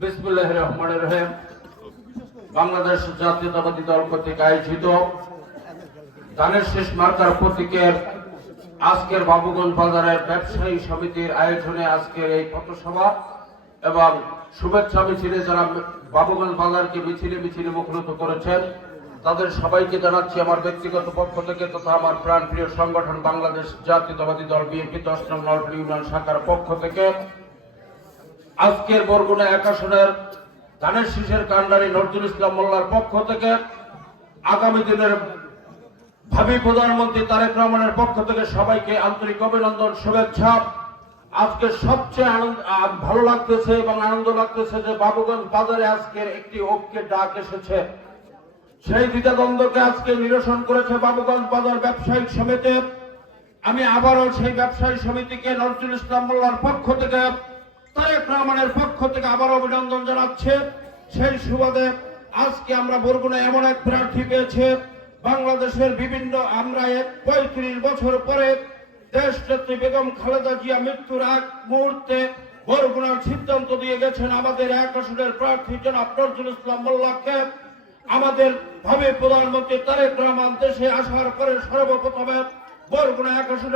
বিসমিল্লাহির রহমানির রহিম। বাংলাদেশ জাতীয়তাবাদী দল কর্তৃক আয়োজিত ধানের শীষ মার্কার প্রতীকের আজকের বাবুগঞ্জ বাজারের ব্যবসায়ী সমিতির আয়োজনে আজকের এই পথসভা এবং শুভেচ্ছা মিছিলে যারা বাবুগঞ্জ বাজারকে মিছিলে মুখরিত করেছেন তাদের সবাইকে জানাচ্ছি আমার ব্যক্তিগত পক্ষ থেকে তথা আমার প্রাণপ্রিয় সংগঠন বাংলাদেশ জাতীয়তাবাদী দল বিএনপি 10 নং নলফার ইউনিয়ন শাখার পক্ষ থেকে আজকের বরগুনা 1 আসনের ধানের শীষের কান্ডারি নজরুল ইসলাম মোল্লার পক্ষ থেকে আগামী দিনের ভাবি প্রধানমন্ত্রী তারেক রহমানের পক্ষ থেকে সবাইকে আন্তরিক অভিনন্দন, শুভেচ্ছা। আজকে সবচেয়ে ভালো লাগতেছে এবং আনন্দ লাগতেছে যে বাবুগঞ্জ বাজারে আজকের একটি ঐক্যের ডাক এসেছে। সেই দ্বিধাদ্বন্দ্বকে আজকে নিরসন করেছে বাবুগঞ্জ বাজার ব্যবসায়িক সমিতি। আমি আবারও সেই ব্যবসায়ী সমিতিকে নজরুল ইসলাম মোল্লার পক্ষ থেকে তারেক রহমানের পক্ষ থেকে আবার অভিনন্দন জানাচ্ছে। সেই সুবাদে আজকে আমরা বরগুনা এমন এক প্রার্থী পেয়েছে বাংলাদেশের বিভিন্ন আমরা 35 বছর পরে দেশনেত্রী বেগম খালেদা জিয়া মৃত্যুর আগ মুহূর্তে বরগুনার সিদ্ধান্ত দিয়ে গেছেন আমাদের 1 আসনের প্রার্থী জনাব নজরুল ইসলাম মোল্লাকে। আমাদের ভাবি প্রধানমন্ত্রী তারেক রহমান দেশে আসার পরে সর্বপ্রথমে বরগুনা 1 আসনের